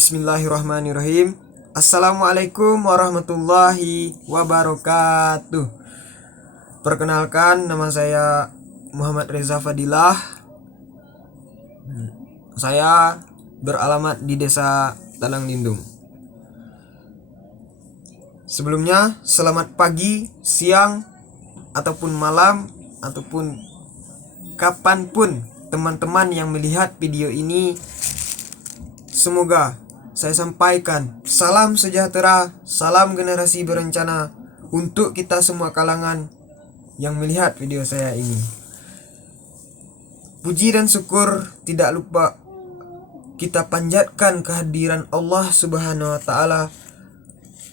Bismillahirrahmanirrahim. Assalamualaikum warahmatullahi wabarakatuh. Perkenalkan, nama saya Muhammad Reza Fadilah. Saya beralamat di Desa Talang Lindung. Sebelumnya, selamat pagi, siang, ataupun malam, ataupun kapanpun teman-teman yang melihat video ini. Semoga saya sampaikan salam sejahtera, salam generasi berencana untuk kita semua kalangan yang melihat video saya ini. Puji dan syukur tidak lupa kita panjatkan kehadiran Allah Subhanahu wa Ta'ala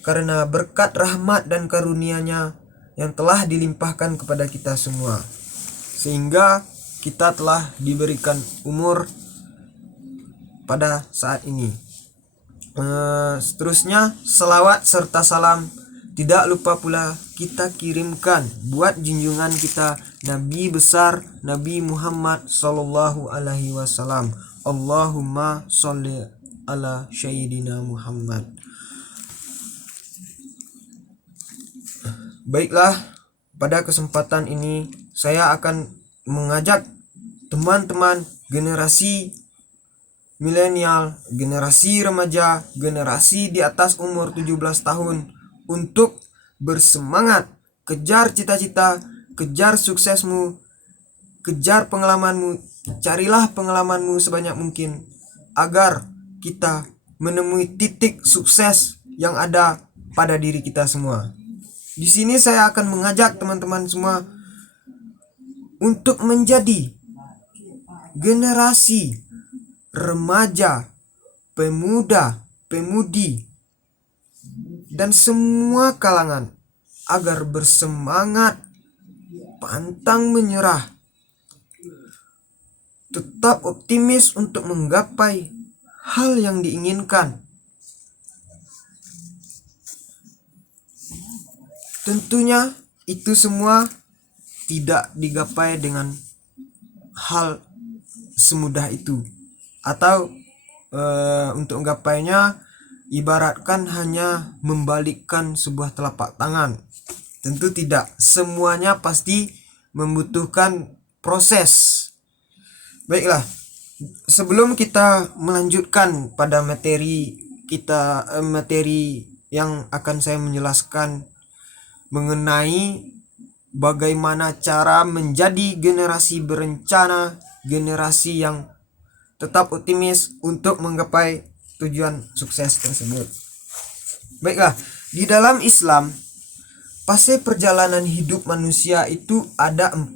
karena berkat rahmat dan karunia-Nya yang telah dilimpahkan kepada kita semua, sehingga kita telah diberikan umur pada saat ini. Seterusnya, selawat serta salam tidak lupa pula kita kirimkan buat junjungan kita Nabi besar Nabi Muhammad sallallahu alaihi wasallam. Allahumma sholli ala sayyidina Muhammad. Baiklah, pada kesempatan ini saya akan mengajak teman-teman generasi milenial, generasi remaja, generasi di atas umur 17 tahun untuk bersemangat, kejar cita-cita, kejar suksesmu, kejar pengalamanmu, carilah pengalamanmu sebanyak mungkin agar kita menemui titik sukses yang ada pada diri kita semua. Di sini saya akan mengajak teman-teman semua untuk menjadi generasi remaja, pemuda, pemudi, dan semua kalangan agar bersemangat, pantang menyerah, tetap optimis untuk menggapai hal yang diinginkan. Tentunya itu semua tidak digapai dengan hal semudah itu, atau untuk menggapainya ibaratkan hanya membalikkan sebuah telapak tangan. Tentu tidak, semuanya pasti membutuhkan proses. Baiklah, sebelum kita melanjutkan pada materi kita, materi yang akan saya menjelaskan mengenai bagaimana cara menjadi generasi berencana, generasi yang tetap optimis untuk menggapai tujuan sukses tersebut. Baiklah, di dalam Islam, fase perjalanan hidup manusia itu ada 4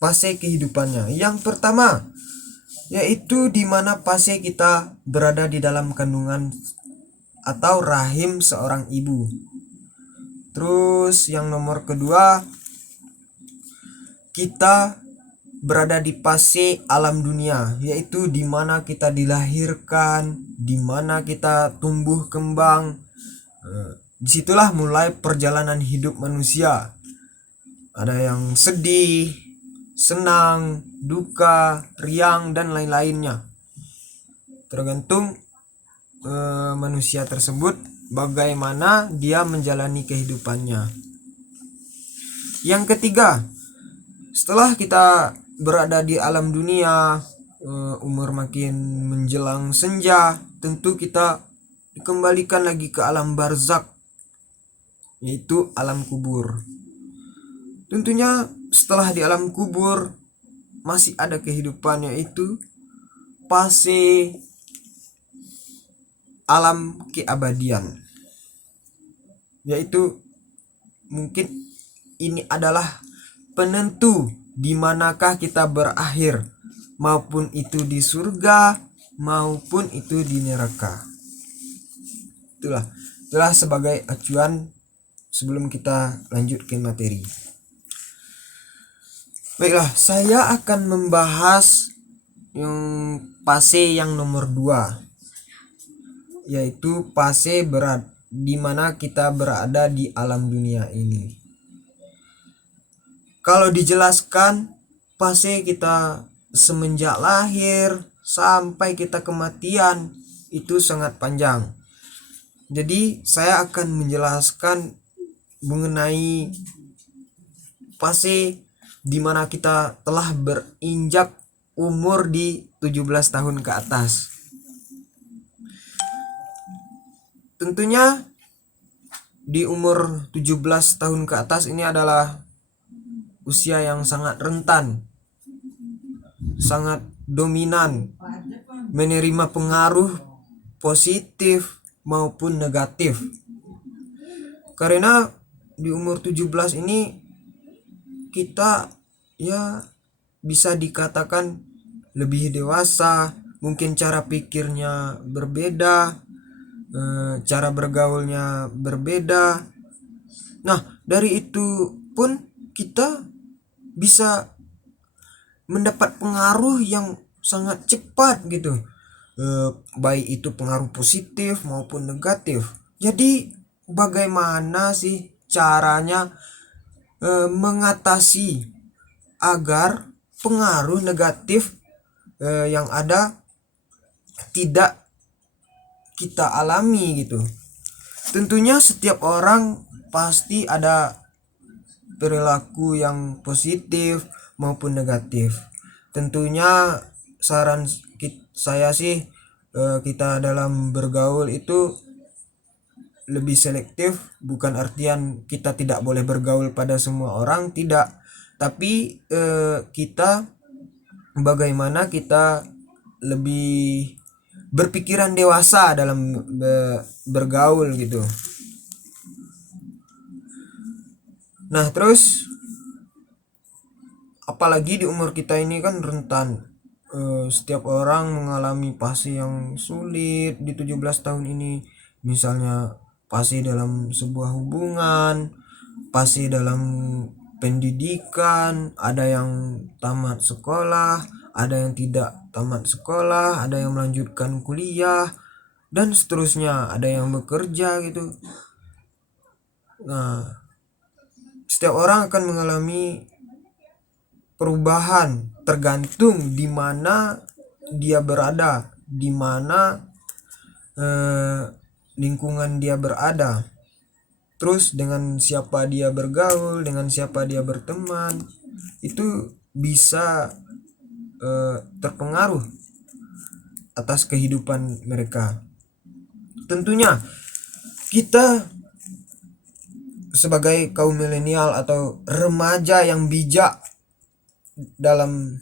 fase kehidupannya. Yang pertama, yaitu di mana fase kita berada di dalam kandungan atau rahim seorang ibu. Terus yang nomor kedua, kita berada di fase alam dunia, yaitu di mana kita dilahirkan, di mana kita tumbuh kembang. Disitulah mulai perjalanan hidup manusia. Ada yang sedih, senang, duka, riang, dan lain-lainnya. Tergantung manusia tersebut bagaimana dia menjalani kehidupannya. Yang ketiga, setelah kita berada di alam dunia, umur makin menjelang senja, tentu kita dikembalikan lagi ke alam barzak, yaitu alam kubur. Tentunya setelah di alam kubur masih ada kehidupan, yaitu fase alam keabadian, yaitu mungkin ini adalah penentu di manakah kita berakhir, maupun itu di surga maupun itu di neraka. Itulah sebagai acuan sebelum kita lanjut ke materi. Baiklah, saya akan membahas yang fase yang nomor 2, yaitu fase di mana kita berada di alam dunia ini. Kalau dijelaskan, fase kita semenjak lahir sampai kita kematian itu sangat panjang. Jadi saya akan menjelaskan mengenai fase di mana kita telah berinjak umur di 17 tahun ke atas. Tentunya di umur 17 tahun ke atas ini adalah usia yang sangat rentan, sangat dominan, menerima pengaruh positif maupun negatif. Karena di umur 17 ini kita ya bisa dikatakan lebih dewasa, mungkin cara pikirnya berbeda, cara bergaulnya berbeda. Nah, dari itu pun kita bisa mendapat pengaruh yang sangat cepat gitu, baik itu pengaruh positif maupun negatif. Jadi bagaimana sih caranya mengatasi agar pengaruh negatif yang ada tidak kita alami gitu. Tentunya setiap orang pasti ada perilaku yang positif maupun negatif. Tentunya saran saya sih kita dalam bergaul itu lebih selektif, bukan artian kita tidak boleh bergaul pada semua orang, tidak, tapi kita bagaimana kita lebih berpikiran dewasa dalam bergaul gitu. Nah, terus apalagi di umur kita ini kan rentan, setiap orang mengalami fase yang sulit di 17 tahun ini, misalnya fase dalam sebuah hubungan, fase dalam pendidikan, ada yang tamat sekolah, ada yang tidak tamat sekolah, ada yang melanjutkan kuliah, dan seterusnya, ada yang bekerja gitu. Nah, setiap orang akan mengalami perubahan tergantung di mana dia berada, di mana lingkungan dia berada, terus dengan siapa dia bergaul, dengan siapa dia berteman, itu bisa terpengaruh atas kehidupan mereka. Tentunya kita sebagai kaum milenial atau remaja yang bijak dalam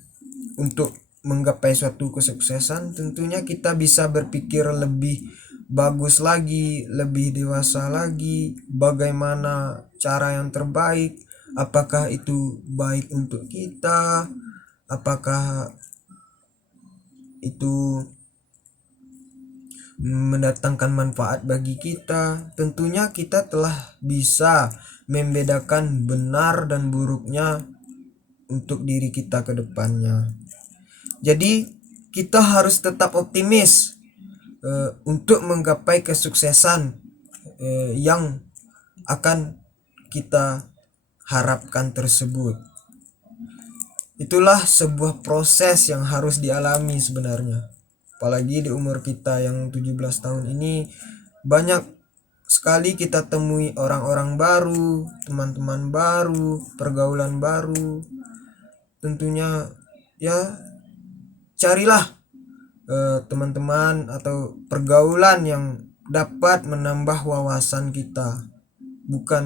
untuk menggapai suatu kesuksesan, tentunya kita bisa berpikir lebih bagus lagi, lebih dewasa lagi, bagaimana cara yang terbaik, apakah itu baik untuk kita, apakah itu mendatangkan manfaat bagi kita. Tentunya kita telah bisa membedakan benar dan buruknya untuk diri kita ke depannya. Jadi kita harus tetap optimis untuk menggapai kesuksesan yang akan kita harapkan tersebut. Itulah sebuah proses yang harus dialami sebenarnya. Apalagi di umur kita yang 17 tahun ini, banyak sekali kita temui orang-orang baru, teman-teman baru, pergaulan baru. Tentunya ya carilah teman-teman atau pergaulan yang dapat menambah wawasan kita, bukan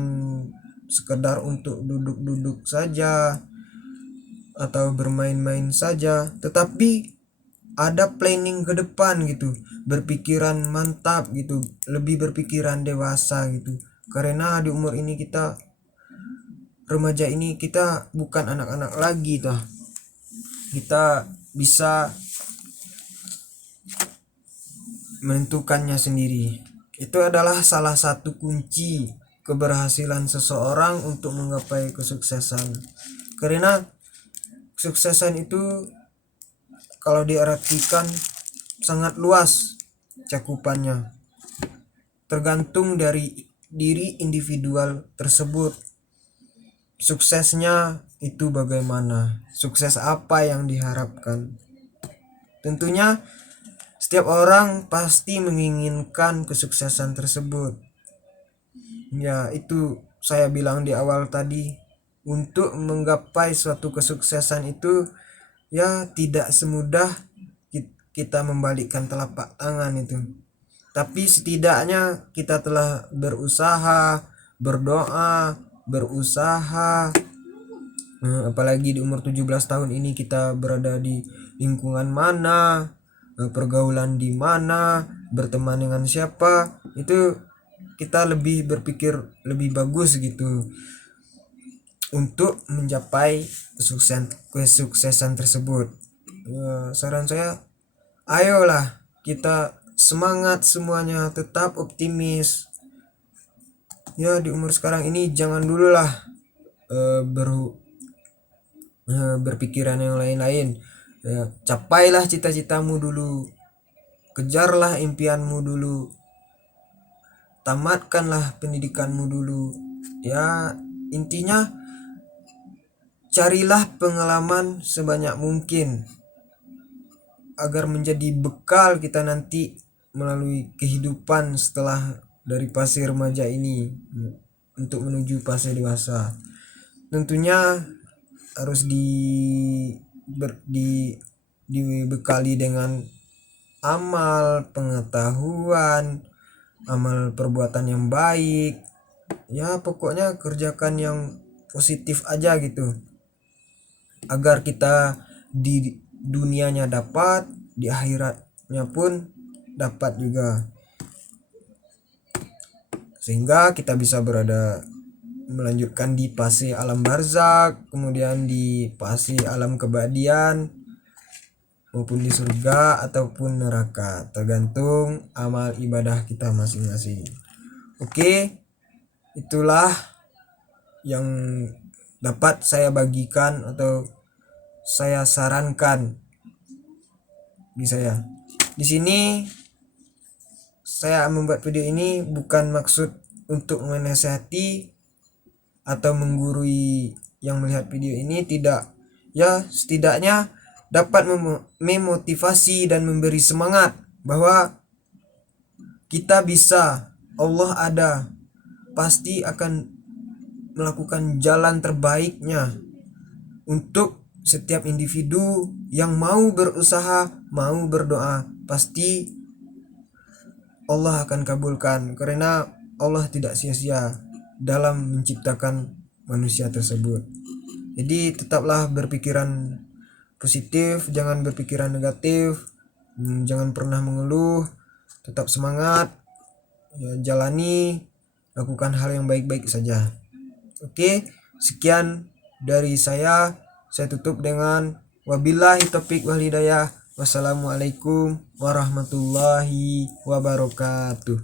sekedar untuk duduk-duduk saja atau bermain-main saja, tetapi ada planning ke depan gitu, berpikiran mantap gitu, lebih berpikiran dewasa gitu. Karena di umur ini kita remaja ini, kita bukan anak-anak lagi toh. Kita bisa menentukannya sendiri. Itu adalah salah satu kunci keberhasilan seseorang untuk menggapai kesuksesan. Karena kesuksesan itu kalau diartikan sangat luas cakupannya. Tergantung dari diri individual tersebut. Suksesnya itu bagaimana? Sukses apa yang diharapkan? Tentunya setiap orang pasti menginginkan kesuksesan tersebut. Ya, itu saya bilang di awal tadi, untuk menggapai suatu kesuksesan itu ya tidak semudah kita membalikkan telapak tangan itu. Tapi setidaknya kita telah berusaha, berdoa, berusaha. Apalagi di umur 17 tahun ini kita berada di lingkungan mana, pergaulan di mana, berteman dengan siapa, itu kita lebih berpikir lebih bagus gitu untuk mencapai kesuksesan tersebut. Saran saya, ayolah kita semangat semuanya, tetap optimis. Ya, di umur sekarang ini jangan dulu lah berpikiran yang lain-lain. Capailah cita-citamu dulu, kejarlah impianmu dulu, tamatkanlah pendidikanmu dulu. Ya, intinya carilah pengalaman sebanyak mungkin agar menjadi bekal kita nanti melalui kehidupan setelah dari fase remaja ini untuk menuju fase dewasa. Tentunya harus dibekali dengan amal, pengetahuan, amal perbuatan yang baik. Ya, pokoknya kerjakan yang positif aja gitu, agar kita di dunianya dapat, di akhiratnya pun dapat juga, sehingga kita bisa melanjutkan di fase alam barzak, kemudian di fase alam keabadian, maupun di surga ataupun neraka, tergantung amal ibadah kita masing-masing. Oke, itulah yang dapat saya bagikan atau saya sarankan di saya. Di sini saya membuat video ini bukan maksud untuk menasihati atau menggurui yang melihat video ini, tidak. Ya, setidaknya dapat memotivasi dan memberi semangat bahwa kita bisa, Allah ada, pasti akan melakukan jalan terbaiknya untuk setiap individu yang mau berusaha, mau berdoa. Pasti Allah akan kabulkan, karena Allah tidak sia-sia dalam menciptakan manusia tersebut. Jadi tetaplah berpikiran positif, jangan berpikiran negatif, jangan pernah mengeluh, tetap semangat, ya, jalani, lakukan hal yang baik-baik saja. Oke, sekian dari saya tutup dengan wabillahi taufiq wal hidayah. Wassalamualaikum warahmatullahi wabarakatuh.